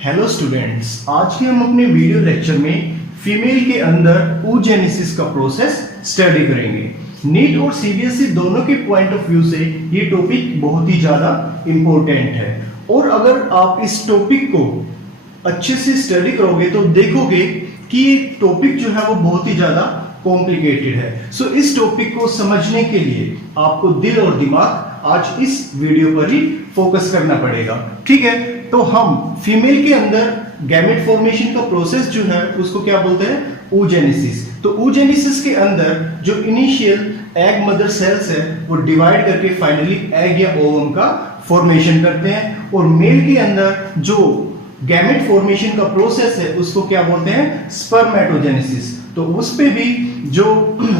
Hello students, आज के हम अपने वीडियो लेक्चर में फीमेल के अंदर oogenesis का प्रोसेस स्टडी करेंगे। नीट और सीबीएसई दोनों के पॉइंट ऑफ व्यू से ये टॉपिक बहुत ही ज़्यादा इम्पोर्टेंट है और अगर आप इस टॉपिक को अच्छे से स्टडी करोगे तो देखोगे कि ये टॉपिक जो है वो बहुत ही ज़्यादा कॉम्प्लिकेटेड है। सो इस टॉपिक को समझने के लिए आपको दिल और दिमाग आज इस वीडियो पर ही फोकस करना पड़ेगा, ठीक है। तो हम फीमेल के अंदर गैमेट फॉर्मेशन का प्रोसेस जो है उसको क्या बोलते हैं, oogenesis। तो oogenesis के अंदर जो इनिशियल एग मदर सेल्स है वो डिवाइड करके फाइनली एग या ओवम का फॉर्मेशन करते हैं और मेल के अंदर जो गैमेट फॉर्मेशन का प्रोसेस है उसको क्या बोलते हैं, स्पर्मेटोजेनेसिस। तो उस पे भी जो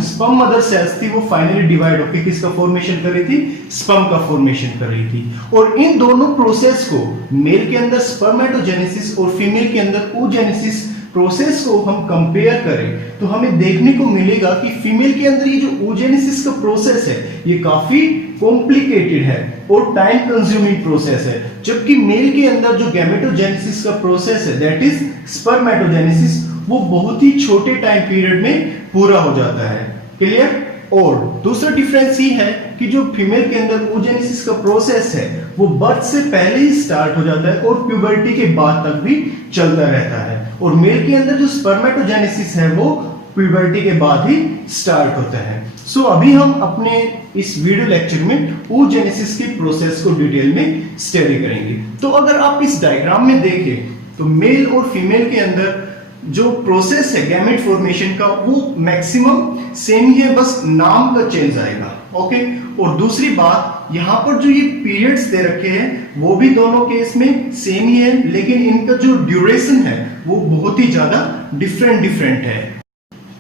स्पर्म मदर सेल्स थी वो फाइनली डिवाइड होकर किसका फॉर्मेशन कर रही थी, स्पर्म का फॉर्मेशन कर रही थी। और इन दोनों प्रोसेस को मेल के अंदर स्पर्मेटोजेनेसिस और फीमेल के अंदर oogenesis प्रोसेस को हम कंपेयर करें तो हमें देखने को मिलेगा कि फीमेल के अंदर ये जो oogenesis का प्रोसेस है ये काफी कॉम्प्लिकेटेड है और टाइम कंज्यूमिंग प्रोसेस है, जबकि मेल के अंदर जो गैमेटोजेनेसिस का प्रोसेस है दैट इज स्पर्मेटोजेनेसिस वो बहुत ही छोटे टाइम पीरियड में पूरा हो जाता है। क्लियर। और दूसरा डिफरेंस ये है कि जो फीमेल के अंदर oogenesis का प्रोसेस है वो बर्थ से पहले ही स्टार्ट हो जाता है और प्यूबर्टी के बाद तक भी चलता रहता है, और मेल के अंदर जो स्पर्मेटोजेनेसिस है वो प्यूबर्टी के बाद ही स्टार्ट होता है। सो अभी हम अपने इस वीडियो लेक्चर में oogenesis के प्रोसेस को डिटेल में स्टडी करेंगे। तो अगर आप इस डायग्राम में देखें तो मेल और फीमेल के अंदर जो प्रोसेस है गैमेट फॉर्मेशन का वो मैक्सिमम सेम ही है, बस नाम का चेंज आएगा। ओके। और दूसरी बात, यहां पर जो ये पीरियड्स दे रखे हैं वो भी दोनों केस में सेम ही है, लेकिन इनका जो ड्यूरेशन है वो बहुत ही ज्यादा डिफरेंट है।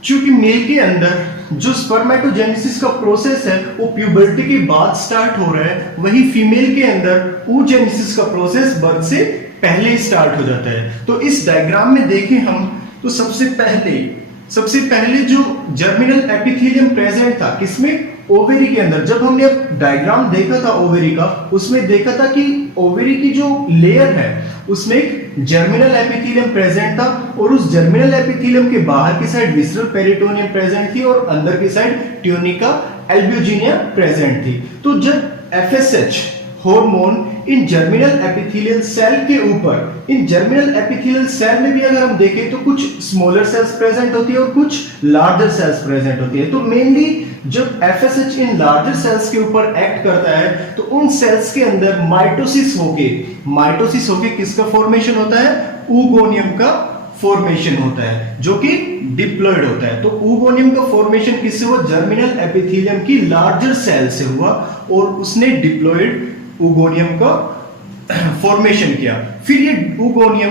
क्योंकि मेल के अंदर जो स्पर्मेटोजेनेसिस का प्रोसेस है वो प्यूबर्टी के बाद स्टार्ट हो रहा है, वही फीमेल के अंदर oogenesis का प्रोसेस बर्थ से पहले ही स्टार्ट हो जाता है। तो इस डायग्राम में देखें हम तो सबसे पहले जो जर्मिनल एपिथेलियम प्रेजेंट था किसमें, ओवेरी के अंदर। जब हमने अब डायग्राम देखा था ओवेरी का, उसमें देखा था कि ओवेरी की जो लेयर है उसमें एक जर्मिनल एपिथेलियम प्रेजेंट था और उस जर्मिनल एपिथेलियम के बाहर की साइड विसरल पेरिटोनियम प्रेजेंट थी और अंदर की साइड ट्यूनिका एल्ब्यूजिनिया प्रेजेंट थी। तो जब एफएसएच हार्मोन इन जर्मिनल एपिथेलियल सेल के ऊपर, इन जर्मिनल एपिथेलियल सेल में भी अगर हम देखें तो कुछ स्मॉलर सेल्स प्रेजेंट होती है और कुछ लार्जर सेल्स प्रेजेंट होती है। तो मेनली जब एफएसएच इन लार्जर सेल्स के ऊपर एक्ट करता है तो उन सेल्स के अंदर माइटोसिस होके किसका फॉर्मेशन होता है, oogonia का फॉर्मेशन होता है जो कि डिप्लॉयड होता है। तो oogonia का फॉर्मेशन किससे हुआ, जर्मिनल एपिथेलियम की लार्जर सेल से हुआ और उसने डिप्लॉयड oogonia का फॉर्मेशन किया। फिर ये oogonia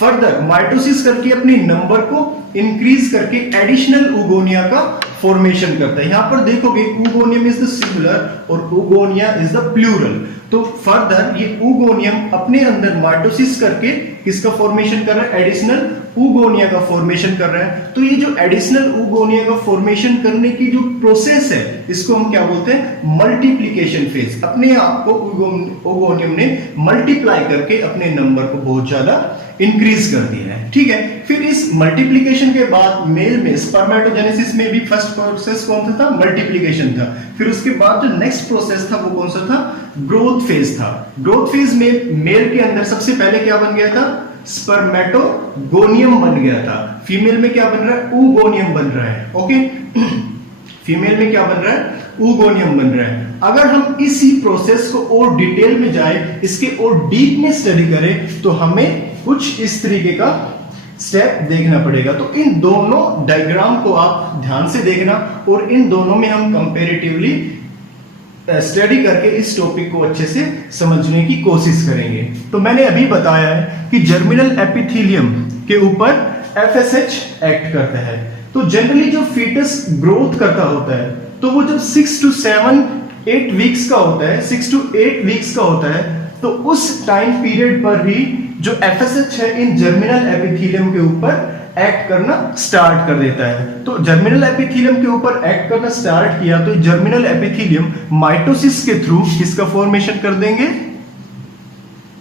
फर्दर माइटोसिस करके अपनी नंबर को इंक्रीज करके एडिशनल oogonia का फॉर्मेशन करता है। यहां पर देखोगे oogonia इज द सिंगुलर और oogonia इज द प्लूरल। तो फर्दर ये oogonia अपने अंदर माइटोसिस करके किसका फॉर्मेशन कर रहा है, एडिशनल oogonia का फॉर्मेशन कर रहा है। तो ये जो एडिशनल oogonia का फॉर्मेशन करने की जो प्रोसेस है इसको हम क्या बोलते हैं, मल्टीप्लिकेशन फेज। अपने आप को oogonia ने मल्टीप्लाई करके अपने नंबर को बहुत ज्यादा इंक्रीज कर दिया है, ठीक है। फिर इस मल्टीप्लिकेशन के बाद मेल में स्पर्मेटोजेनेसिस में भी फर्स्ट प्रोसेस कौन सा था, मल्टीप्लिकेशन था। फिर उसके बाद जो नेक्स्ट प्रोसेस था वो कौन सा था, ग्रोथ फेज था। ग्रोथ फेज में मेल के अंदर सबसे पहले क्या बन गया था, स्पर्मेटोगोनियम बन गया था। फीमेल में क्या बन रहा है, oogonia बन रहा है। ओके। फीमेल में क्या बन रहा है, oogonia बन रहा है। अगर हम इसी प्रोसेस को और डिटेल में जाए, इसके और डीप में स्टडी करें तो हमें कुछ इस तरीके का स्टेप देखना पड़ेगा। तो इन दोनों डायग्राम को आप ध्यान से देखना और इन दोनों में हम कंपैरेटिवली स्टडी करके इस टॉपिक को अच्छे से समझने की कोशिश करेंगे। तो मैंने अभी बताया है कि जर्मिनल एपिथेलियम के ऊपर एफएसएच एक्ट करता है। तो जनरली जो फीटस ग्रोथ करता होता है तो वो जब 6 to 8 वीक्स का होता है, 6 to 8 वीक्स का होता है, तो उस टाइम पीरियड पर ही जो एफएसएच है इन जर्मिनल एपिथेलियम के ऊपर एक्ट करना स्टार्ट कर देता है। तो जर्मिनल एपिथेलियम के ऊपर एक्ट करना स्टार्ट किया तो जर्मिनल एपिथेलियम माइटोसिस के थ्रू किसका फॉर्मेशन कर देंगे,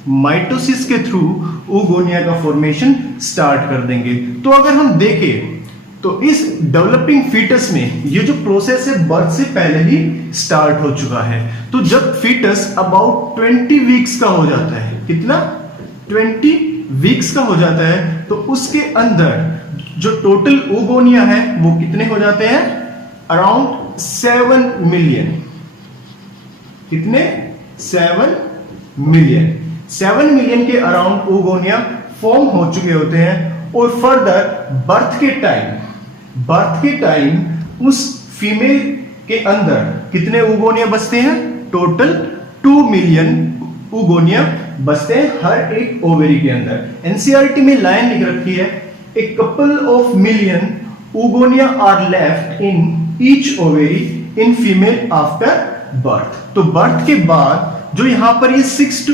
माइटोसिस के थ्रू oogonia का फॉर्मेशन स्टार्ट कर देंगे। तो अगर हम देखें तो इस डेवलपिंग फीटस में ये जो प्रोसेस है बर्थ से पहले ही स्टार्ट हो चुका है। तो जब फीटस अबाउट 20 वीक्स का हो जाता है, कितना 20 वीक्स का हो जाता है, तो उसके अंदर जो टोटल oogonia है वो कितने हो जाते हैं, अराउंड 7 मिलियन। कितने, 7 मिलियन। 7 मिलियन के अराउंड oogonia फॉर्म हो चुके होते हैं। और फर्दर बर्थ के टाइम उस फीमेल के अंदर कितने oogonia बचते हैं, टोटल 2 मिलियन oogonia बचते हैं हर एक ओवेरी के अंदर। एनसीईआरटी में लाइन लिख रखी है, a couple of million oogonia are left in each ovary in female after birth. तो बर्थ के बाद जो यहां पर ये 6 to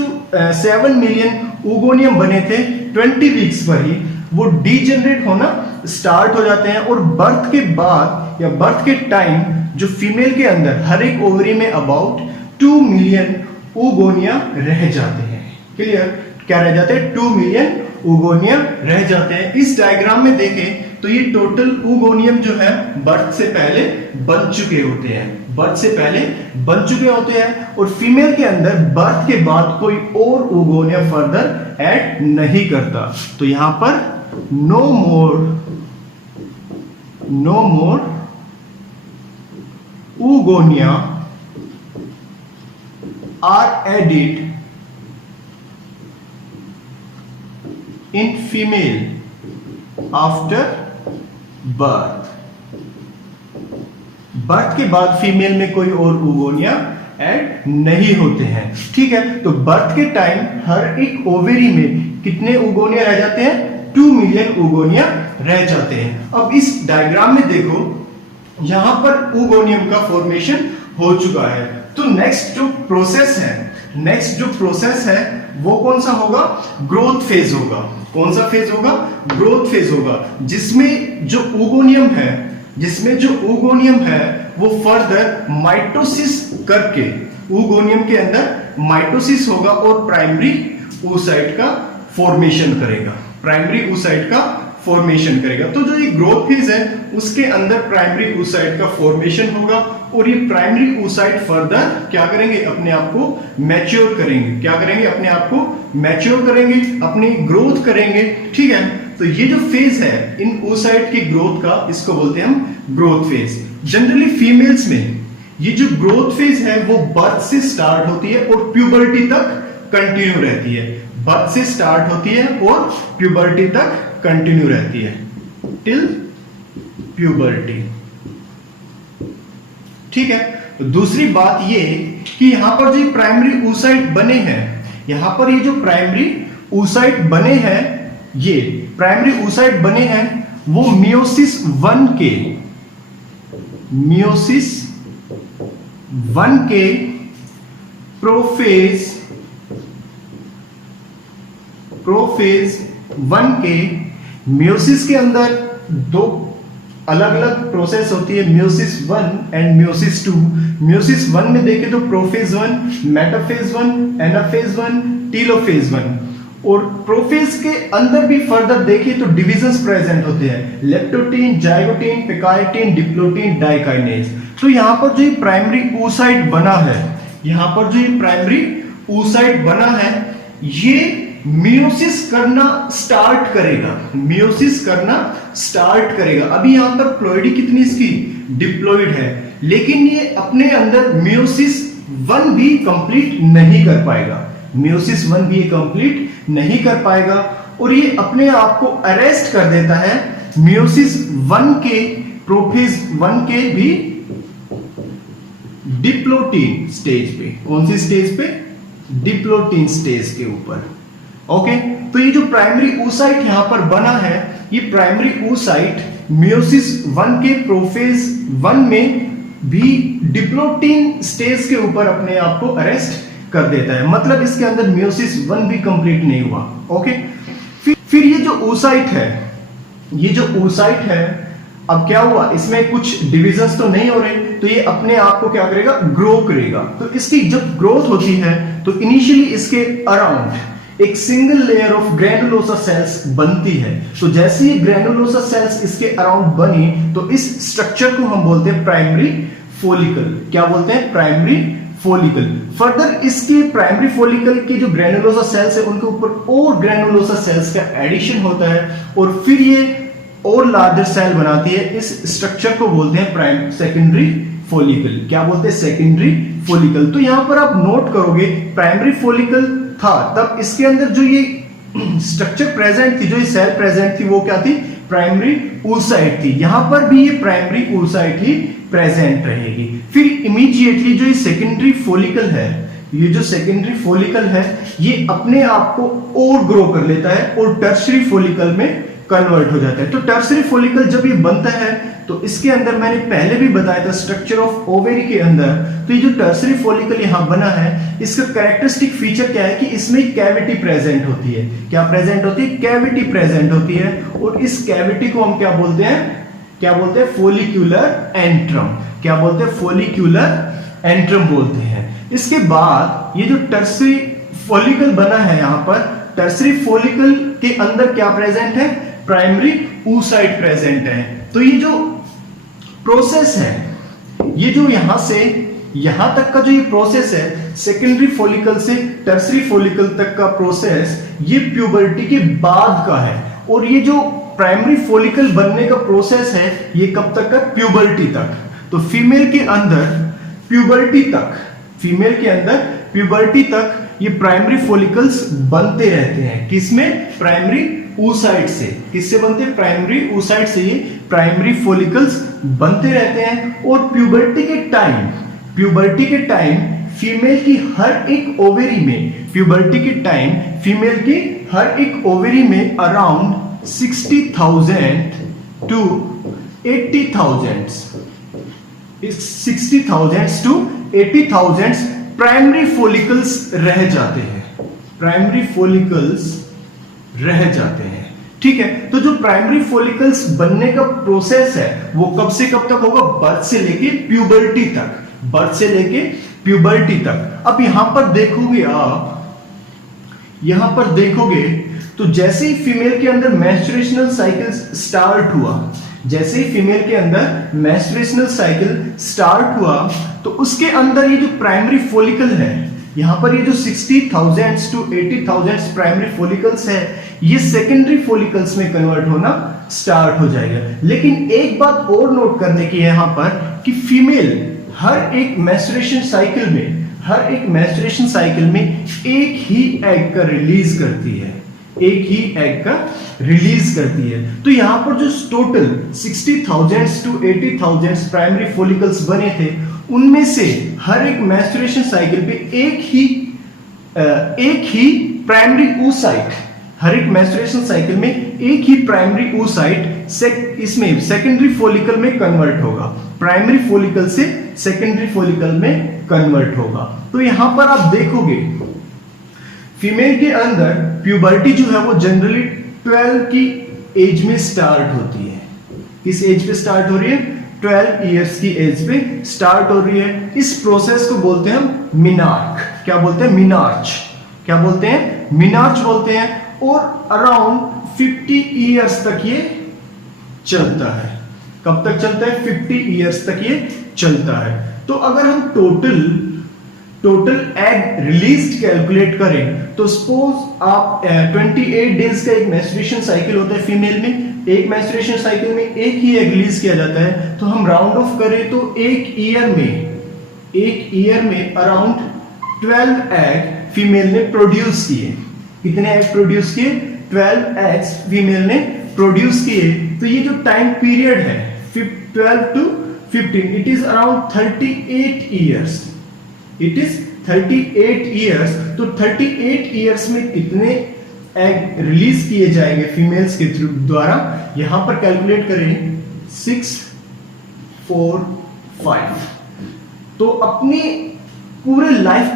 7 मिलियन oogonia बने थे 20 वीक्स पर ही, वो डीजेनरेट होना स्टार्ट हो जाते हैं। और बर्थ के बाद या बर्थ के टाइम जो फीमेल के अंदर हर एक ओवरी में अबाउट 2 मिलियन oogonia रह जाते हैं। क्लियर, क्या रह जाते हैं, 2 मिलियन oogonia रह जाते हैं। इस डायग्राम में देखें तो ये टोटल oogonia जो है बर्थ से पहले बन चुके होते हैं, बर्थ से पहले बन चुके होते हैं। और फीमेल के अंदर बर्थ के बाद कोई और oogonia फर्दर ऐड नहीं करता। तो यहां पर no more oogonia are added in female after birth। Birth के बाद फीमेल में कोई और oogonia ऐड नहीं होते हैं। ठीक है, तो बर्थ के टाइम हर एक ओवेरी में कितने oogonia रह जाते हैं, 2 मिलियन oogonia रह जाते हैं। अब इस डायग्राम में देखो, यहां पर oogonia का फॉर्मेशन हो चुका है। तो नेक्स्ट जो प्रोसेस है वो कौन सा होगा, ग्रोथ फेज होगा। कौन सा फेज होगा, ग्रोथ फेज होगा, जिसमें जो oogonia है वो फर्दर माइटोसिस करके oogonia के अंदर माइटोसिस होगा और प्राइमरी oocyte का फॉर्मेशन करेगा। तो जो ये ग्रोथ फेज है उसके अंदर प्राइमरी oocyte का फॉर्मेशन होगा और ये प्राइमरी oocyte फर्दर क्या करेंगे, अपने आप को मैच्योर करेंगे, अपनी ग्रोथ करेंगे। ठीक है, तो ये जो फेज है इन oocyte की ग्रोथ का, इसको बोलते हैं हम ग्रोथ फेज। जनरली फीमेल्स में ये जो ग्रोथ फेज है वो बर्थ से स्टार्ट होती है और प्यूबर्टी तक कंटिन्यू रहती है। बर्थ से स्टार्ट होती है और प्यूबर्टी तक कंटिन्यू रहती है, टिल प्यूबर्टी। ठीक है, तो दूसरी बात ये कि यहां पर जो प्राइमरी oocyte बने हैं, वो मियोसिस 1 के प्रोफेज 1 के मियोसिस के अंदर दो अलग अलग प्रोसेस होती है, मियोसिस 1 एंड मियोसिस 2। मियोसिस 1 में देखें तो प्रोफेज 1, मेटाफेज 1, एनाफेज 1, टीलोफेज 1। और प्रोफेज के अंदर भी फर्दर देखिए तो डिविजन्स प्रेजेंट होते हैं, लेप्टोटीन, जाइगोटीन, पिकाइटीन, डिप्लोटीन, डाइकाइनेज। तो यहां पर जो प्राइमरी oocyte बना है, ये मियोसिस करना स्टार्ट करेगा। अभी यहां पर प्लॉइडी कितनी इसकी, डिप्लॉइड है, लेकिन ये अपने अंदर मियोसिस 1 भी कंप्लीट नहीं कर पाएगा और ये अपने आप को अरेस्ट कर देता है मियोसिस 1 के प्रोफेज 1 के भी डिप्लोटीन स्टेज पे। कौन सी स्टेज पे, डिप्लोटीन स्टेज के ऊपर। ओके, तो ये जो प्राइमरी oocyte यहां पर बना है, ये प्राइमरी oocyte मियोसिस 1 के प्रोफेज 1 में भी डिप्लोटीन स्टेज के ऊपर अपने आप को अरेस्ट कर देता है। मतलब इसके अंदर मियोसिस 1 भी कंप्लीट नहीं हुआ। ओके, फिर ये जो oocyte है, अब क्या हुआ, इसमें कुछ डिविजन्स तो नहीं हो रहे, तो ये अपने आप को क्या करेगा, ग्रो करेगा। तो इसकी जब ग्रोथ होती है तो इनिशियली इसके अराउंड एक single layer of granulosa cells बनती है। तो जैसे ही ग्रैनुलोसा सेल्स इसके अराउंड बनी तो इस स्ट्रक्चर को हम बोलते हैं प्राइमरी फॉलिकल। क्या बोलते हैं? Primary follicle. फर्दर इसके प्राइमरी फॉलिकल के जो ग्रैनुलोसा सेल्स है उनके ऊपर और ग्रैनुलोसा सेल्स का एडिशन होता है और फिर ये और लार्जर सेल बनाती है। इस स्ट्रक्चर को बोलते हैं सेकेंडरी फॉलिकल। क्या बोलते हैं? Secondary follicle. तो यहां पर आप नोट करोगे प्राइमरी फॉलिकल था तब इसके अंदर जो ये स्ट्रक्चर प्रेजेंट थी, जो ये सेल प्रेजेंट थी वो क्या थी? प्राइमरी oocyte थी। यहां पर भी ये प्राइमरी oocyte ही प्रेजेंट रहेगी। फिर इमीडिएटली जो ये सेकेंडरी फॉलिकल है, ये जो सेकेंडरी फॉलिकल है ये अपने आप को और ग्रो कर लेता है और टर्शरी फॉलिकल में कन्वर्ट हो जाता है। तो टर्शरी फॉलिकल जब ये बनता है तो इसके अंदर मैंने पहले भी बताया था स्ट्रक्चर ऑफ ओवेरी के अंदर, तो ये जो टर्शरी फॉलिकल यहां बना है इसका कैरेक्टरिस्टिक फीचर क्या है कि इसमें कैविटी प्रेजेंट होती है। क्या प्रेजेंट होती है? कैविटी प्रेजेंट होती है और इस कैविटी को हम क्या बोलते हैं? क्या बोलते हैं? Follicular antrum. क्या बोलते हैं? फॉलिक्यूलर एंट्रम बोलते हैं। इसके बाद ये जो टर्शरी फॉलिकल बना है यहां पर, टर्शरी फॉलिकल के अंदर क्या प्रेजेंट है? प्राइमरी oocyte प्रेजेंट है। तो ये जो प्रोसेस है, ये जो यहां से यहां तक का जो ये प्रोसेस है सेकेंडरी फॉलिकल से टर्शरी फॉलिकल तक का प्रोसेस, ये प्यूबर्टी के बाद का है। और ये जो प्राइमरी फॉलिकल बनने का प्रोसेस है ये कब तक का? प्यूबर्टी तक। तो फीमेल के अंदर प्यूबर्टी तक, फीमेल के अंदर प्यूबर्टी तक ये प्राइमरी फॉलिकल्स बनते रहते हैं। किसमें? प्राइमरी oocyte से। किससे बनते हैं? प्राइमरी oocyte से ये प्राइमरी फॉलिकल्स बनते रहते हैं। और प्यूबर्टी के टाइम फीमेल की हर एक ओवेरी में, प्यूबर्टी के टाइम फीमेल की हर एक ओवेरी में around 60,000 to 80,000 to 80,000 primary follicles रह जाते हैं। प्राइमरी फॉलिकल्स रह जाते हैं। ठीक है। तो जो प्राइमरी फॉलिकल्स बनने का प्रोसेस है वो कब से कब तक होगा? बर्थ से लेके प्यूबर्टी तक। बर्थ से लेके प्यूबर्टी तक। अब यहां पर देखोगे आप, यहां पर देखोगे तो जैसे ही फीमेल के अंदर मेंस्ट्रुएशनल साइकिल स्टार्ट हुआ, जैसे ही फीमेल के अंदर मेंस्ट्रुएशनल साइकिल स्टार्ट हुआ तो उसके अंदर ये जो प्राइमरी फॉलिकल है, यहां पर ये जो 60,000 टू 80,000 प्राइमरी फॉलिकल्स है ये सेकेंडरी फॉलिकल्स में कन्वर्ट होना स्टार्ट हो जाएगा। लेकिन एक बात और नोट करने की है यहां पर कि फीमेल हर एक मेंस्ट्रुएशन साइकिल में एक ही एग का रिलीज करती है। एक ही एग का रिलीज करती है। तो यहां पर जो टोटल 60,000 टू 80,000 प्राइमरी फॉलिकल्स बने थे उनमें से हर एक मेंस्ट्रुएशन साइकिल पे एक ही प्राइमरी oocyte, हर एक मेंस्ट्रुएशन साइकिल में एक ही प्राइमरी oocyte इसमें सेकेंडरी फॉलिकल में कन्वर्ट होगा। प्राइमरी फॉलिकल से सेकेंडरी फॉलिकल में कन्वर्ट होगा। तो यहां पर आप देखोगे फीमेल के अंदर प्यूबर्टी जो है वो जनरली 12 की एज में स्टार्ट होती है। किस एज पे स्टार्ट हो रही है? 12 इयर्स की एज पे स्टार्ट हो रही है। इस प्रोसेस को बोलते हैं हम मिनार्क। क्या बोलते हैं? मिनार्च। क्या बोलते हैं? मिनार्च बोलते हैं। और अराउंड 50 इयर्स तक ये चलता है। कब तक चलता है? 50 इयर्स तक ये चलता है। तो अगर हम टोटल एग रिलीज्ड कैलकुलेट करें तो सपोज आप 28 डेज का एक मेंस्ट्रुएशन साइकिल होता है फीमेल में, एक मेंस्ट्रुएशन साइकिल में एक ही एग रिलीज किया जाता है। तो हम राउंड ऑफ करें तो एक ईयर में अराउंड 12 एग फीमेल ने प्रोड्यूस किए। कितने एग प्रोड्यूस किए? 12 एग्स फीमेल ने प्रोड्यूस किए। तो ये जो टाइम पीरियड है 12 to 15, it is around 38 years. It is 38 years. तो 38 ईयर्स में कितने एग रिलीज किए जाएंगे फीमेल्स के द्वारा? यहां पर कैलकुलेट करें 6, 4, 5। तो अपने पूरे लाइफ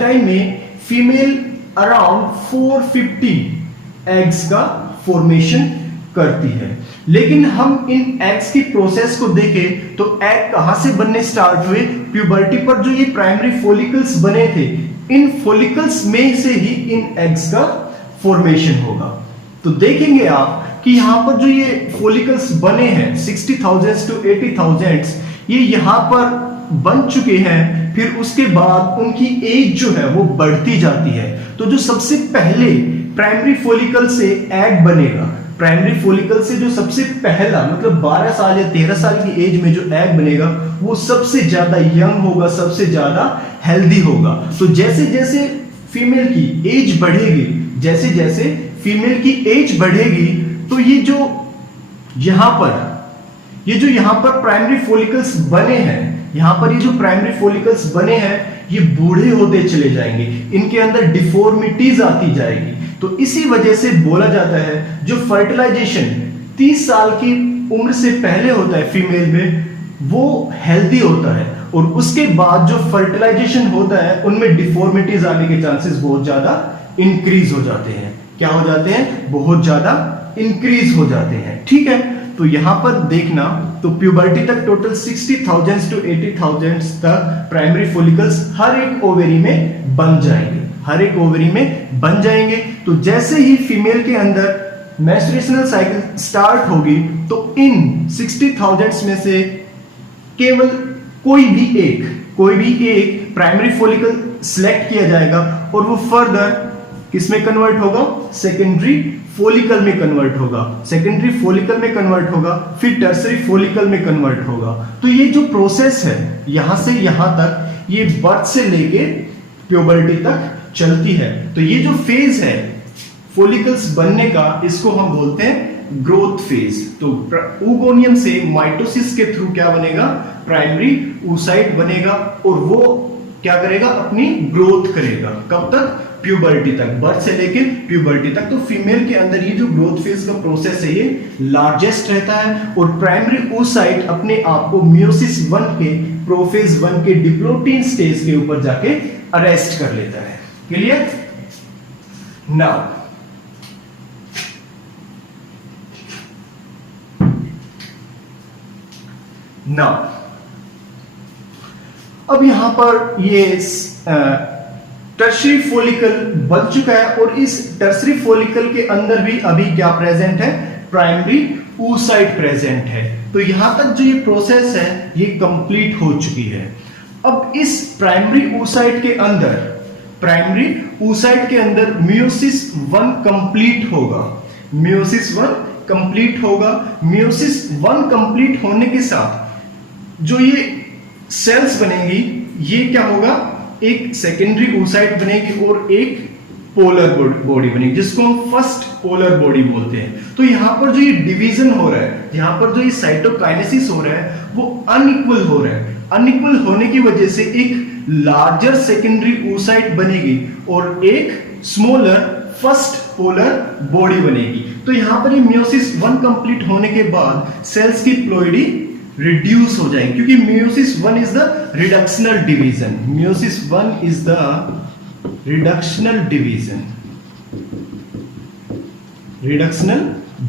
टाइम में फीमेल अराउंड 450 एग्स का फॉर्मेशन करती है। लेकिन हम इन एग्स की प्रोसेस को देखें तो एग कहां से बनने स्टार्ट हुए? प्यूबर्टी पर जो ये प्राइमरी फॉलिकल्स बने थे इन फॉलिकल्स में से ही इन एग्स का फॉर्मेशन होगा। तो देखेंगे आप कि यहां पर जो ये फॉलिकल्स बने हैं 60,000 to 80,000 ये यहां पर बन चुके हैं, फिर उसके बाद उनकी एज जो है वो बढ़ती जाती है। तो जो सबसे पहले प्राइमरी फॉलिकल से एग बनेगा, प्राइमरी फॉलिकल से जो सबसे पहला मतलब 12 साल या 13 साल की एज में जो एग बनेगा वो सबसे ज्यादा यंग होगा, सबसे ज्यादा हेल्दी होगा। तो जैसे जैसे फीमेल की एज बढ़ेगी, जैसे जैसे फीमेल की एज बढ़ेगी, तो ये जो यहां पर प्राइमरी फॉलिकल्स बने हैं, यहां पर ये जो प्राइमरी फॉलिकल्स बने हैं ये बूढ़े होते चले जाएंगे, इनके अंदर डिफॉर्मिटीज आती जाएगी। तो इसी वजह से बोला जाता है जो फर्टिलाइजेशन 30 साल की उम्र से पहले होता है फीमेल में वो हेल्दी होता है, और उसके बाद जो फर्टिलाइजेशन होता है उनमें डिफॉर्मिटीज आने के चांसेस बहुत ज्यादा इंक्रीज हो जाते हैं। क्या हो जाते हैं? बहुत ज्यादा इंक्रीज हो जाते हैं। ठीक है, तो यहां पर देखना, तो प्यूबर्टी तक टोटल 60,000 to 80,000 तक प्राइमरी फॉलिकल्स हर एक ओवेरी में बन जाएंगे, हर एक ओवेरी में बन जाएंगे। तो जैसे ही फीमेल के अंदर मेंस्ट्रुएशनल साइकिल स्टार्ट होगी तो इन 60,000 में से केवल कोई भी एक प्राइमरी फॉलिकल सिलेक्ट किया जाएगा और वो फर्दर किसमें कन्वर्ट होगा? सेकेंडरी फॉलिकल में कन्वर्ट होगा, सेकेंडरी फॉलिकल में कन्वर्ट होगा, फिर टर्सरी फॉलिकल में कन्वर्ट होगा। तो ये जो प्रोसेस है यहां से यहां तक, ये बर्थ से लेके प्यूबर्टी तक चलती है। तो ये जो फेज है फॉलिकल्स बनने का, इसको हम बोलते हैं ग्रोथ फेज। तो oogonia से माइटोसिस के थ्रू क्या बनेगा? प्राइमरी oocyte बनेगा, और वो क्या करेगा? अपनी ग्रोथ करेगा। कब तक? प्यूबर्टी तक, बर्थ से लेके प्यूबर्टी तक। तो फीमेल के अंदर ये जो ग्रोथ फेज का प्रोसेस है ये लार्जेस्ट रहता है, और प्राइमरी oocyte अपने आप को मियोसिस 1 के प्रोफेज 1 के डिप्लोटीन स्टेज के ऊपर जाके अरेस्ट कर लेता है। क्लियर? नाउ अब यहां पर ये टर्शरी फॉलिकल बन चुका है, और इस टर्शरी फॉलिकल के अंदर भी अभी क्या प्रेजेंट है? प्राइमरी oocyte प्रेजेंट है। तो यहां तक जो ये प्रोसेस है ये कंप्लीट हो चुकी है। अब इस प्राइमरी oocyte के अंदर मियोसिस 1 कंप्लीट होगा, मियोसिस 1 कंप्लीट होगा। मियोसिस 1 कंप्लीट होने के साथ जो ये सेल्स बनेंगी, ये क्या होगा? एक सेकेंडरी oocyte बनेगी और एक पोलर बॉडी बनेगी, जिसको हम फर्स्ट पोलर बॉडी बोलते हैं। तो यहां पर जो ये डिवीजन हो रहा है, यहां पर जो ये साइटोकाइनेसिस हो रहा है वो अनइक्वल हो रहा है। अनइक्वल होने की वजह से एक लार्जर सेकेंडरी oocyte बनेगी और एक स्मॉलर फर्स्ट पोलर बॉडी बनेगी। तो यहां पर ये मियोसिस 1 कंप्लीट होने के बाद सेल्स की प्लॉइडी रिड्यूस हो जाएंगे, क्योंकि meiosis 1 is the reductional division. Meiosis 1 is the reductional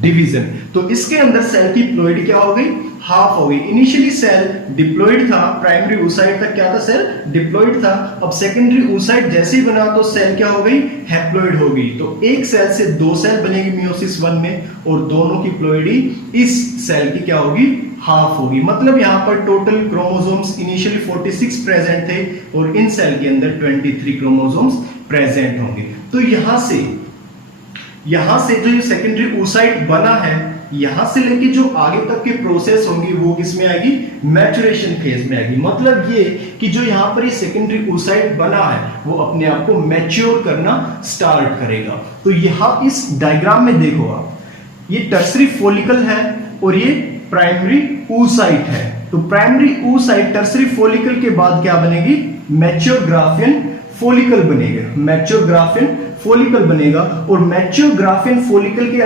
division. तो इसके अंदर सेल की प्लॉइडी क्या हो गई? हाफ हो गई। इनिशियली सेल डिप्लॉइड था, प्राइमरी oocyte तक क्या था? सेल डिप्लॉइड था। अब सेकेंडरी oocyte जैसे ही बना तो सेल क्या हो गई? हैप्लॉइड हो गई। तो एक सेल से 2 सेल बनेगी मियोसिस 1 में, और दोनों की प्लॉइडी इस सेल की क्या होगी? हाफ होगी। मतलब यहां पर टोटल क्रोमोसोम्स इनिशियली 46 प्रेजेंट थे, और इन सेल के अंदर 23 क्रोमोसोम्स प्रेजेंट होंगे। तो यहां से जो ये सेकेंडरी oocyte बना है, यहां से लेके जो आगे तक के प्रोसेस होंगी वो किसमें आएगी? मैच्योरेशन फेज में आएगी। मतलब ये कि जो यहां पर ये सेकेंडरी oocyte बना है वो अपने आप को मैच्योर करना स्टार्ट करेगा। तो यहां इस डायग्राम में देखो आप, ये टर्सरी फॉलिकल है और ये प्राइमरी oocyte है। तो प्राइमरी oocyte टर्सरी फॉलिकल के बाद क्या बनेगी? मैच्योर ग्राफियन फॉलिकल बनेगा, मैच्योर ग्राफियन फॉलिकल बनेगा। और मैच्योर ग्राफियन फॉलिकल के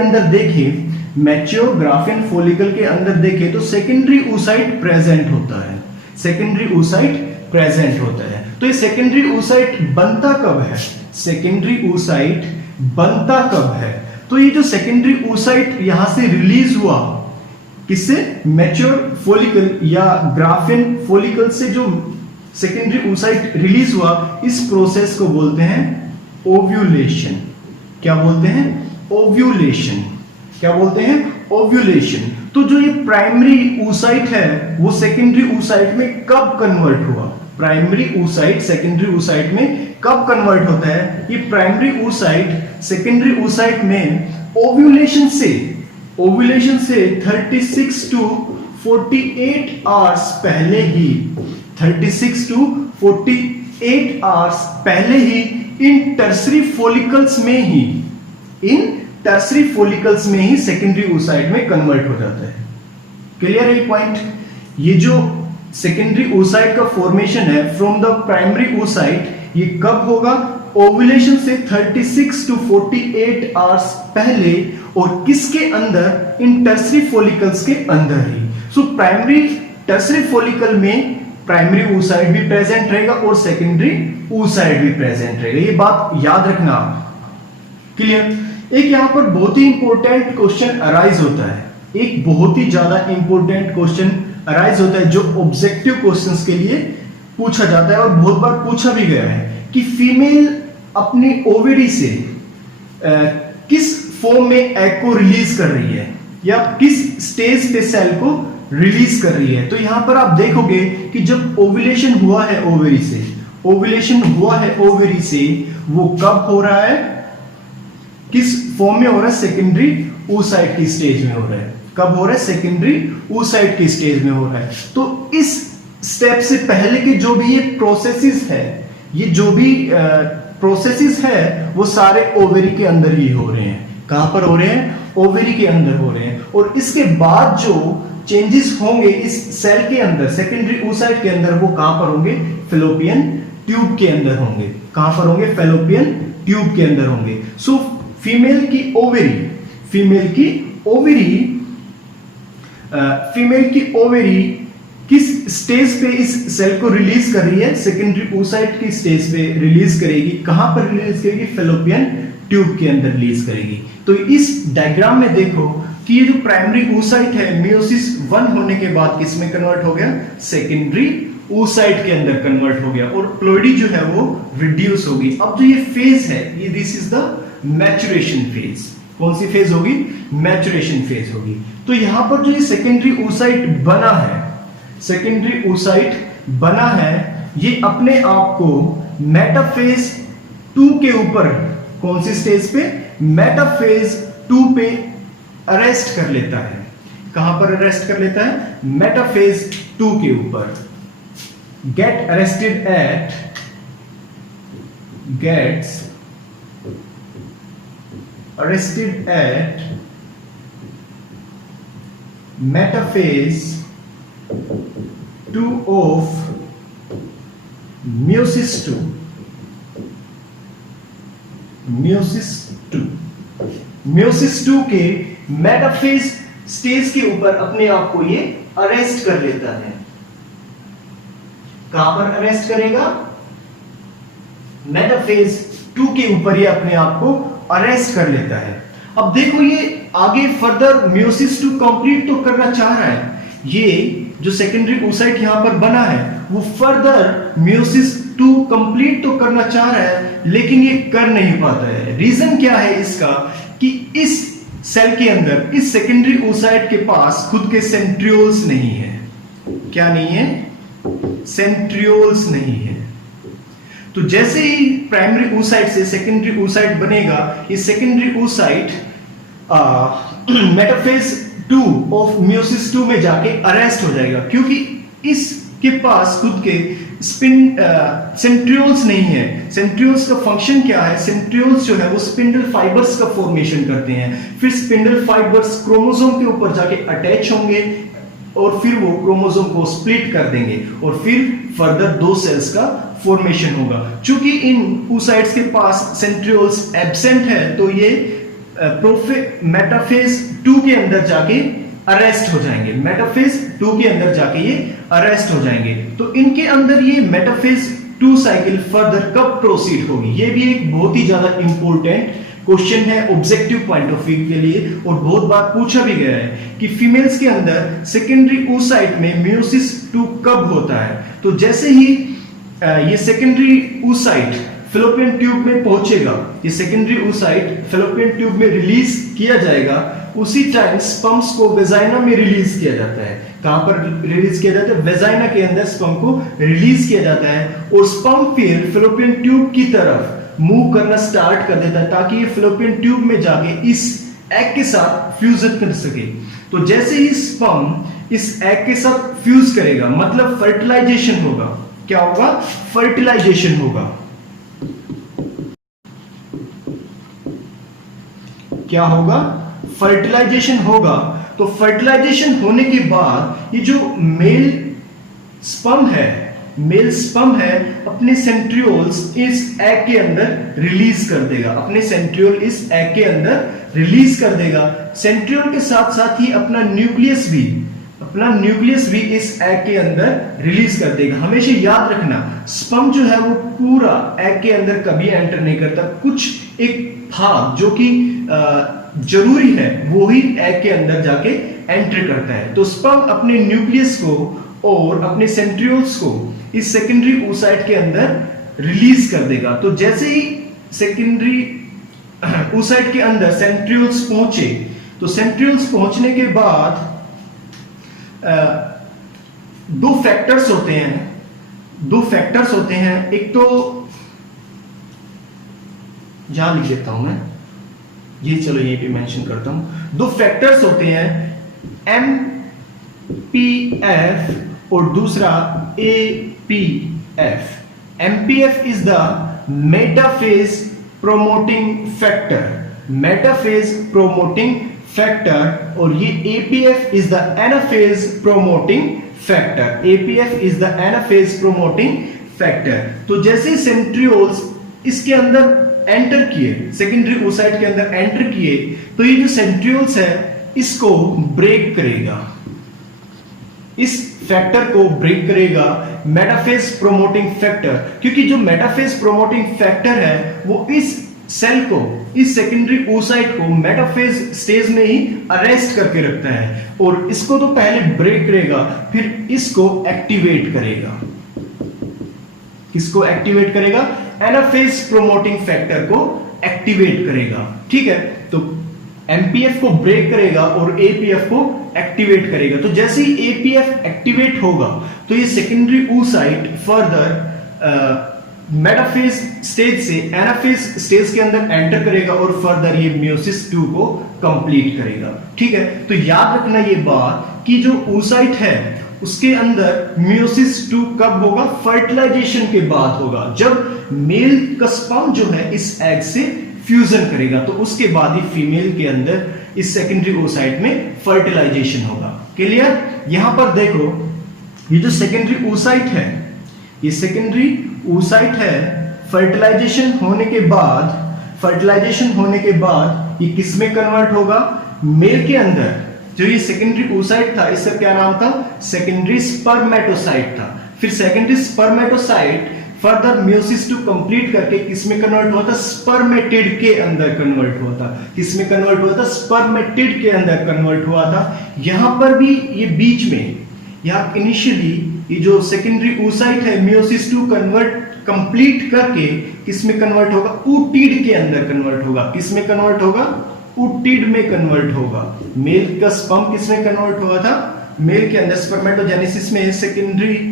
अंदर देखें, तो सेकेंडरी oocyte प्रेजेंट होता है, सेकेंडरी oocyte प्रेजेंट होता है। तो ये सेकेंडरी oocyte बनता कब है? सेकेंडरी oocyte बनता कब है? तो ये जो सेकेंडरी oocyte यहां से रिलीज हुआ किससे? मैच्योर फॉलिकल या ग्राफियन फॉलिकल से जो सेकेंडरी oocyte रिलीज हुआ, इस प्रोसेस को बोलते हैं ओव्यूलेशन। क्या बोलते हैं? ओव्यूलेशन। क्या बोलते हैं? ओव्यूलेशन। तो जो ये प्राइमरी oocyte है वो सेकेंडरी oocyte में कब कन्वर्ट हुआ? प्राइमरी oocyte सेकेंडरी oocyte में कब कन्वर्ट होता है? ये प्राइमरी oocyte सेकेंडरी oocyte में ओव्यूलेशन से 36 टू 48 आवर्स पहले ही 36 टू 48 आवर्स पहले ही इन टर्सरी फॉलिकल्स में ही सेकेंडरी oocyte में कन्वर्ट हो जाता है। क्लियर है पॉइंट? ये जो सेकेंडरी oocyte का फॉर्मेशन है फ्रॉम द प्राइमरी oocyte, ये कब होगा? ओव्यूलेशन से 36 टू 48 आवर्स पहले, और किसके अंदर? इन टर्सरी फॉलिकल्स के अंदर ही। सो प्राइमरी टर्सरी फॉलिकल में प्राइमरी oocyte भी प्रेजेंट रहेगा और सेकेंडरी oocyte भी प्रेजेंट रहेगा। ये बात याद रखना। क्लियर? एक यहां पर बहुत ही इंपॉर्टेंट क्वेश्चन अराइज होता है, एक बहुत ही ज्यादा इंपॉर्टेंट क्वेश्चन अराइज होता है जो ऑब्जेक्टिव क्वेश्चंस के लिए पूछा जाता है और बहुत बार पूछा भी गया है कि फीमेल अपनी ओवरी से किस फॉर्म में एग को रिलीज कर रही है या किस स्टेज पे सेल को रिलीज कर रही है। तो यहां पर आप देखोगे कि जब ओव्यूलेशन हुआ है ओवरी से, वो कब हो रहा है? किस फॉर्म में हो रहा है? सेकेंडरी oocyte की स्टेज में हो रहा है। कब हो रहा है? सेकेंडरी oocyte की स्टेज में हो रहा है। तो इस स्टेप से पहले के जो भी ये प्रोसेसेस है, वो सारे ओवरी के अंदर ही हो रहे हैं। कहां पर हो रहे हैं? ओवरी के अंदर हो रहे हैं। और इसके बाद जो चेंजेस होंगे इस सेल के अंदर, सेकेंडरी oocyte के अंदर, वो कहां पर होंगे? फैलोपियन ट्यूब के अंदर होंगे। कहां पर होंगे? फैलोपियन ट्यूब के अंदर होंगे। सो फीमेल की ओवरी किस स्टेज पे इस सेल को रिलीज कर रही है? सेकेंडरी oocyte की स्टेज पे रिलीज करेगी। कहां पर रिलीज करेगी? फैलोपियन ट्यूब के अंदर रिलीज करेगी। तो इस डायग्राम में देखो कि ये जो प्राइमरी oocyte है मियोसिस 1 होने के बाद किस में कन्वर्ट हो गया? सेकेंडरी oocyte के अंदर कन्वर्ट हो गया और प्लोइडी जो है वो रिड्यूस होगी। अब जो ये फेज है, ये this is the maturation phase. कौन सी फेज होगी? मैचुरेशन फेज होगी। तो यहां पर जो ये सेकेंडरी oocyte बना है, ये अपने आप को मेटाफेज 2 के ऊपर, कौन सी स्टेज पे? मेटाफेज 2 पे अरेस्ट कर लेता है। कहां पर अरेस्ट कर लेता है? मेटाफेज 2 के ऊपर। gets arrested at metaphase 2 of meiosis 2 के मेटाफेज स्टेज के ऊपर अपने आप को ये अरेस्ट कर लेता है। कहां पर अरेस्ट करेगा? मेटाफेज 2 के ऊपर ये अपने आप को अरेस्ट कर लेता है। अब देखो ये आगे फर्दर मियोसिस 2 कंप्लीट तो करना चाह रहा है। ये जो सेकेंडरी oocyte यहां पर बना है वो फर्दर मियोसिस 2 कंप्लीट तो करना चाह रहा है, लेकिन ये कर नहीं पाता है। रीजन क्या है इसका? कि इस सेल के अंदर, इस सेकेंडरी oocyte के पास खुद के सेंट्रियोल्स नहीं है। क्या नहीं है? सेंट्रियोल्स नहीं है। तो जैसे ही प्राइमरी oocyte से सेकेंडरी oocyte बनेगा, ये secondary oocyte metaphase 2 of meiosis 2 में जाके अरेस्ट हो जाएगा, क्योंकि इसके पास खुद के सेंट्रियोल्स नहीं है। सेंट्रियोल्स का फंक्शन क्या है? सेंट्रियोल्स जो है वो स्पिंडल फाइबर्स का फॉर्मेशन करते हैं। फिर स्पिंडल फाइबर्स क्रोमोसोम के ऊपर जाके अटैच होंगे और फिर वो क्रोमोसोम को स्प्लिट कर देंगे और फिर फर्दर 2 सेल्स का फॉर्मेशन होगा। चूंकि इन oocytes के पास सेंट्रियोल्स एब्सेंट है, तो ये मेटाफेज 2 के अंदर जाके अरेस्ट हो जाएंगे। मेटाफेज 2 के अंदर जाके ये अरेस्ट हो जाएंगे। तो इनके अंदर ये मेटाफेज 2 साइकिल फर्दर कब प्रोसीड होगी? ये भी एक बहुत ही ज्यादा इंपॉर्टेंट क्वेश्चन है ऑब्जेक्टिव पॉइंट ऑफ व्यू के लिए, और बहुत बार पूछा भी गया है कि फीमेल्स के अंदर सेकेंडरी oocyte में मियोसिस 2 कब होता है। तो जैसे ही ये सेकेंडरी oocyte फैलोपियन ट्यूब में पहुंचेगा, ये सेकेंडरी oocyte फैलोपियन ट्यूब में रिलीज किया जाएगा, उसी टाइम स्पर्म्स को वेजाइना में रिलीज किया जाता है। कहां पर रिलीज किया जाता है? वेजाइना के अंदर स्पर्म को रिलीज किया जाता है और स्पर्म फिर फैलोपियन ट्यूब की तरफ मूव करना स्टार्ट कर देता है ताकि ये फैलोपियन ट्यूब में जाके इस एग के साथ फ्यूजन कर सके। तो जैसे ही स्पर्म इस एग के साथ फ्यूज करेगा मतलब फर्टिलाइजेशन होगा। क्या होगा? फर्टिलाइजेशन होगा। क्या होगा? फर्टिलाइजेशन होगा। तो फर्टिलाइजेशन होने के बाद ये जो मेल स्पर्म है अपने सेंट्रियोल्स इस एग के अंदर रिलीज कर देगा, अपने सेंट्रियोल इस एग के अंदर रिलीज कर देगा। सेंट्रियोल के साथ साथ ही अपना न्यूक्लियस भी इस एग के अंदर रिलीज कर देगा। हमेशा याद रखना, स्पर्म जो है वो पूरा एग के अंदर कभी एंटर नहीं करता, कुछ एक भाग जो कि जरूरी है वो ही एग के अंदर जाके एंटर करता है। तो स्पर्म अपने न्यूक्लियस को और अपने सेंट्रियोल्स को इस सेकेंडरी oocyte के अंदर रिलीज कर देगा। तो जैसे ही सेकेंडरी oocyte के अंदर सेंट्रियोल्स पहुंचे, तो सेंट्रियोल्स पहुंचने के बाद दो फैक्टर्स होते हैं। एक तो जहां लिख देता हूं मैं, ये चलो यहीं पे मेंशन करता हूं। दो फैक्टर्स होते हैं, MPF और दूसरा APF। MPF is the metaphase promoting factor और ये APF is the anaphase promoting factor. तो जैसे सेंट्रियोल्स इसके अंदर एंटर किए, सेकेंडरी oocyte के अंदर एंटर किए, तो ये जो सेंट्रियोल्स है इसको ब्रेक करेगा, इस फैक्टर को ब्रेक करेगा, मेटाफेज प्रोमोटिंग फैक्टर। क्योंकि जो मेटाफेज प्रोमोटिंग फैक्टर है वो इस सेल को, इस सेकेंडरी oocyte को मेटाफेज स्टेज में ही अरेस्ट करके रखता है और इसको तो पहले ब्रेक करेगा, फिर इसको एक्टिवेट करेगा। किसको एक्टिवेट करेगा? एनाफेज प्रोमोटिंग फैक्टर को एक्टिवेट करेगा। ठीक है, तो MPF को ब्रेक करेगा और APF को एक्टिवेट करेगा। तो जैसे ही APF एक्टिवेट होगा तो ये secondary oocyte further metaphase stage से एनाफेज स्टेज के अंदर एंटर करेगा और फर्दर ये मियोसिस 2 को कंप्लीट करेगा। ठीक है, तो याद रखना ये बात कि जो oocyte है उसके अंदर मियोसिस 2 कब होगा? फर्टिलाइजेशन के बाद होगा, जब मेल का स्पर्म जो है इस एग से फ्यूजन करेगा, तो उसके बाद ही फीमेल के अंदर इस सेकेंडरी oocyte में फर्टिलाइजेशन होगा। क्लियर? यहां पर देखो, ये जो सेकेंडरी oocyte है, ये सेकेंडरी oocyte है, फर्टिलाइजेशन होने के बाद ये किस में कन्वर्ट होगा? मेल के अंदर जो ये सेकेंडरी oocyte था, इसका क्या नाम था? सेकेंडरी स्पर्मेटोसाइट था। फिर secondary spermatocyte further meiosis 2 complete करके किसमें कन्वर्ट हुआ था? स्पर्मेटिड के अंदर कन्वर्ट हुआ था। किसमें कन्वर्ट हुआ था? स्पर्मेटिड के अंदर कन्वर्ट हुआ था। यहां पर भी ये बीच में, यहां इनिशियली ये जो सेकेंडरी oocyte है मियोसिस 2 कंप्लीट करके किसमें कन्वर्ट होगा? ऊटिड के अंदर कन्वर्ट होगा। किसमें कन्वर्ट होगा? ऊटिड में कन्वर्ट होगा। मेल का स्पर्म किसमें कन्वर्ट हुआ था? मेल के अंदर स्पर्मेटोजेनेसिस में सेकेंडरी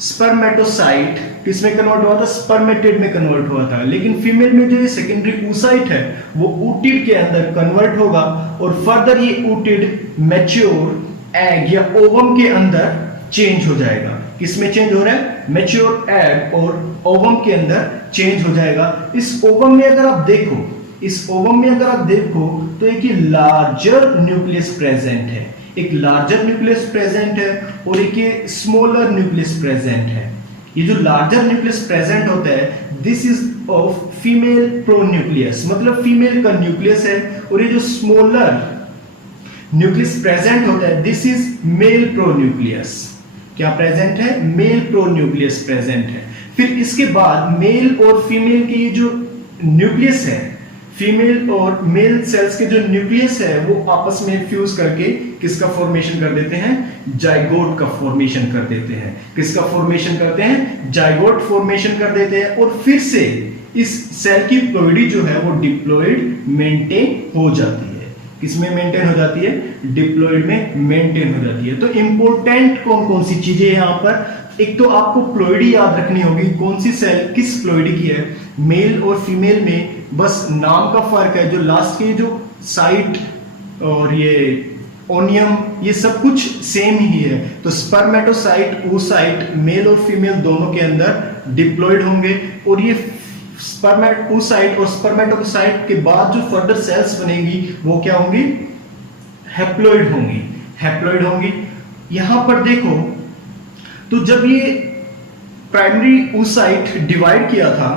स्पर्मेटोसाइट किसमें कन्वर्ट हुआ था? स्पर्मेटिड में कन्वर्ट हुआ था। लेकिन फीमेल में जो ये सेकेंडरी oocyte है वो ऊटिड के अंदर कन्वर्ट होगा और फर्दर ये ऊटिड मैच्योर एग या ओवम के अंदर चेंज हो जाएगा। किसमें चेंज हो रहा है? मैच्योर एग और ओवम के अंदर चेंज हो जाएगा। इस ओवम में अगर आप देखो, तो एक लार्जर न्यूक्लियस प्रेजेंट है, और एक स्मॉलर न्यूक्लियस प्रेजेंट है। ये जो लार्जर न्यूक्लियस प्रेजेंट होता है this is of female pronucleus, मतलब फीमेल का न्यूक्लियस है, और ये जो स्मॉलर न्यूक्लियस प्रेजेंट होता है दिस इज मेल प्रोन्यूक्लियस। क्या प्रेजेंट है? मेल प्रोन्यूक्लियस प्रेजेंट है। फिर इसके बाद मेल और फीमेल के ये जो न्यूक्लियस है, फीमेल और मेल सेल्स के जो न्यूक्लियस है वो आपस में फ्यूज करके किसका फॉर्मेशन कर देते हैं, जाइगोट का फॉर्मेशन कर देते हैं। किसका फॉर्मेशन करते हैं, जाइगोट फॉर्मेशन कर देते हैं। और फिर से इस सेल की प्लॉइडी जो है वो डिप्लॉइड मेंटेन हो जाती है। किसमें मेंटेन हो जाती है, डिप्लॉइड में मेंटेन हो जाती है। तो इंपॉर्टेंट कौन कौन सी चीजें यहां पर, एक तो आपको प्लॉइडी याद रखनी होगी, कौन सी सेल किस प्लॉइडी की है। मेल और फीमेल में बस नाम का फर्क है, जो लास्ट के जो साइट और ये ओनियम ये सब कुछ सेम ही है। तो स्पर्मेटोसाइट, oocyte मेल और फीमेल दोनों के अंदर डिप्लॉइड होंगे, और ये oocyte और स्पर्मेटोसाइट के बाद जो फर्दर सेल्स बनेंगी वो क्या होंगी, हैप्लॉइड होंगी। हैप्लॉइड होंगी। यहां पर देखो, तो जब ये प्राइमरी oocyte डिवाइड किया था,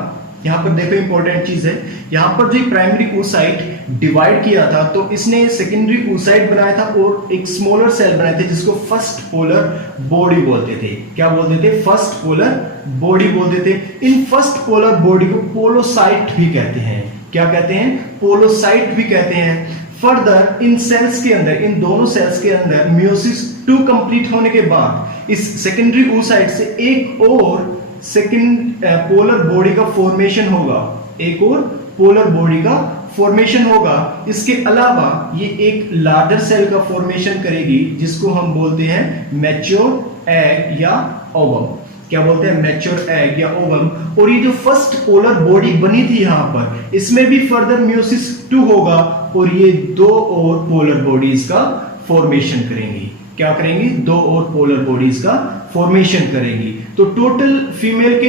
यहां पर देखो इंपॉर्टेंट चीज है, यहां पर जो प्राइमरी oocyte डिवाइड किया था तो इसने सेकेंडरी oocyte बनाया था और एक स्मॉलर सेल बनाए थे जिसको फर्स्ट पोलर बॉडी बोलते थे। क्या बोलते थे, फर्स्ट पोलर बॉडी बोलते थे। इन फर्स्ट पोलर बॉडी को पोलोसाइट भी कहते हैं। क्या कहते हैं, पोलोसाइट भी कहते हैं। फर्दर इन सेल्स के अंदर, इन दोनों सेल्स के अंदर मियोसिस 2 कंप्लीट होने के बाद इस सेकेंडरी oocyte से एक और सेकेंड पोलर बॉडी का फॉर्मेशन होगा, एक और पोलर बॉडी का फॉर्मेशन होगा। इसके अलावा ये एक लार्जर सेल का फॉर्मेशन करेगी जिसको हम बोलते हैं मैच्योर एग या ओवम। क्या बोलते हैं, मैच्योर एग या ओवम। और ये जो फर्स्ट पोलर बॉडी बनी थी यहां पर, इसमें भी फर्दर मियोसिस 2 होगा और ये 2 और पोलर बॉडीज का फॉर्मेशन करेंगी। क्या करेंगी, 2 और पोलर बॉडीज का फॉर्मेशन करेंगी। तो टोटल फीमेल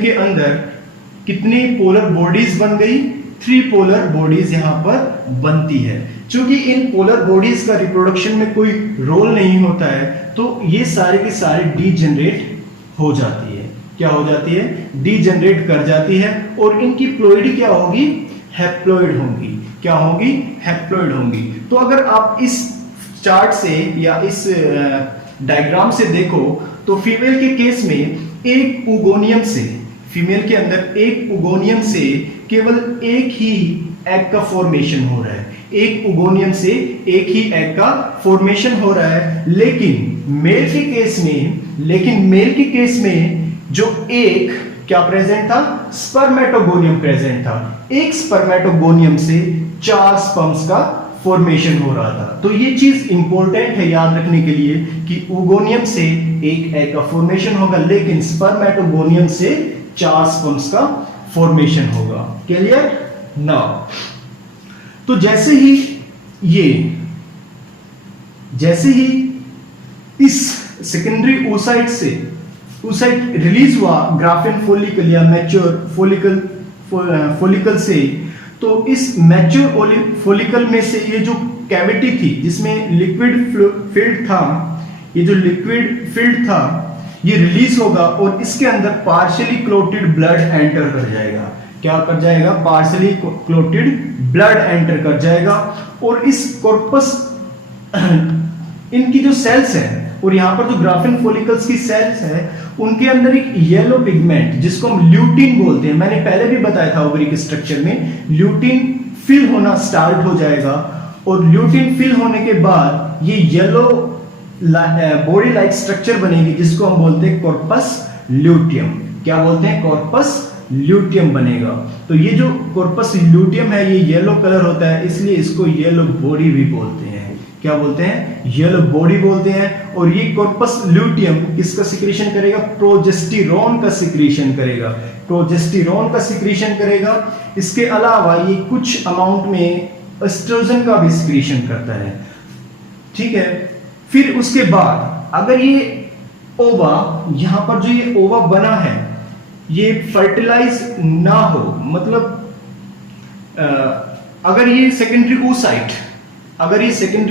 के अंदर कितनी पोलर बॉडीज बन गई, 3 पोलर बॉडीज यहां पर बनती है। क्योंकि इन पोलर बॉडीज का रिप्रोडक्शन में कोई रोल नहीं होता है तो ये सारे के सारे डीजेनरेट हो जाती है। क्या हो जाती है, डीजेनरेट कर जाती है। और इनकी प्लॉइडी क्या होगी, हैप्लॉइड होंगी। क्या होंगी, हैप्लॉइड होंगी। तो अगर आप इस चार्ट से या इस डायग्राम से देखो तो फीमेल के केस में एक उगोनियम से, फीमेल के अंदर एक उगोनियम से केवल एक ही एग का फॉर्मेशन हो रहा है। एक उगोनियम से एक ही एग का फॉर्मेशन हो रहा है। लेकिन मेल के केस में जो एक क्या प्रेजेंट था, स्पर्मेटोगोनियम प्रेजेंट था। एक स्पर्मेटोगोनियम से 4 स्पर्म्स का फॉर्मेशन हो रहा था। तो ये चीज इंपॉर्टेंट है याद रखने के लिए कि उगोनियम से एक एग का फॉर्मेशन होगा लेकिन स्पर्मेटोगोनियम से 4 स्पर्म्स का फॉर्मेशन होगा। क्लियर नाउ, तो जैसे ही इस सेकेंडरी oocyte रिलीज हुआ ग्राफिन फॉलिकल या मैच्योर फॉलिकल से, तो इस मैच्योर फॉलिकल में से ये जो कैविटी थी जिसमें लिक्विड फिल्ड था, ये जो लिक्विड फिल्ड था ये रिलीज होगा और इसके अंदर पार्शियली क्लोटेड ब्लड एंटर कर जाएगा। क्या कर जाएगा, पार्शियली क्लोटेड ब्लड एंटर कर जाएगा। और इस कॉर्पस इनकी जो सेल्स हैं और यहाँ पर जो ग्राफिन फॉलिकल्स की सेल्स है उनके अंदर एक येलो पिगमेंट जिसको हम ल्यूटिन बोलते हैं, मैंने पहले भी बताया था ओवरी के स्ट्रक्चर में, ल्यूटिन फिल होना स्टार्ट हो जाएगा। और ल्यूटिन फिल होने के बाद ये येलो बॉडी लाइक स्ट्रक्चर बनेगी जिसको हम बोलते हैं कॉर्पस ल्यूटियम। क्या बोलते हैं, कॉर्पस ल्यूटियम बनेगा। तो ये जो कॉर्पस ल्यूटियम है ये येलो कलर होता है, इसलिए इसको येलो बॉडी भी बोलते हैं। क्या बोलते हैं, येलो बॉडी बोलते हैं। और ये कॉर्पस ल्यूटियम किसका सिक्रीशन करेगा, प्रोजेस्टेरोन का सिक्रीशन करेगा। प्रोजेस्टेरोन का सिक्रीशन करेगा। इसके अलावा ये कुछ अमाउंट में एस्ट्रोजन का भी सिक्रीशन करता है। ठीक है, फिर उसके बाद अगर ये ओवा, यहां पर जो ये ओवा बना है ये फर्टिलाइज ना हो, मतलब अगर ये सेकेंडरी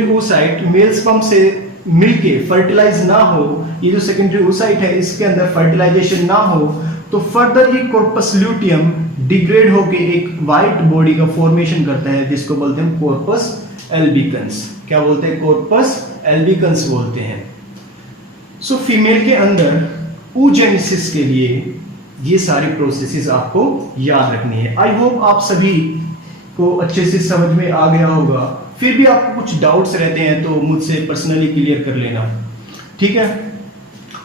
oocyte मेल स्पर्म से मिलके फर्टिलाइज ना हो, ये जो सेकेंडरी oocyte है इसके अंदर फर्टिलाइजेशन ना हो, तो फर्दर ये कॉर्पस ल्यूटियम डिग्रेड होके एक वाइट बॉडी का फॉर्मेशन करता है जिसको बोलते हैं कॉर्पस एल्बिकन्स। क्या बोलते हैं, कॉर्पस एल्बिकन्स बोलते हैं। सो फीमेल के अंदर oogenesis के लिए ये सारी प्रोसेसेस आपको याद रखनी है। आई होप आप सभी को अच्छे से समझ में आ गया होगा। फिर भी आपको कुछ डाउट्स रहते हैं तो मुझसे पर्सनली क्लियर कर लेना, ठीक है।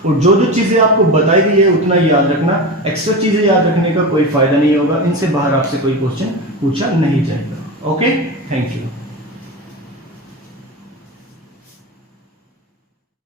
और जो जो चीजें आपको बताई गई है उतना याद रखना, एक्स्ट्रा चीजें याद रखने का कोई फायदा नहीं होगा, इनसे बाहर आपसे कोई क्वेश्चन पूछा नहीं जाएगा। Okay, thank you.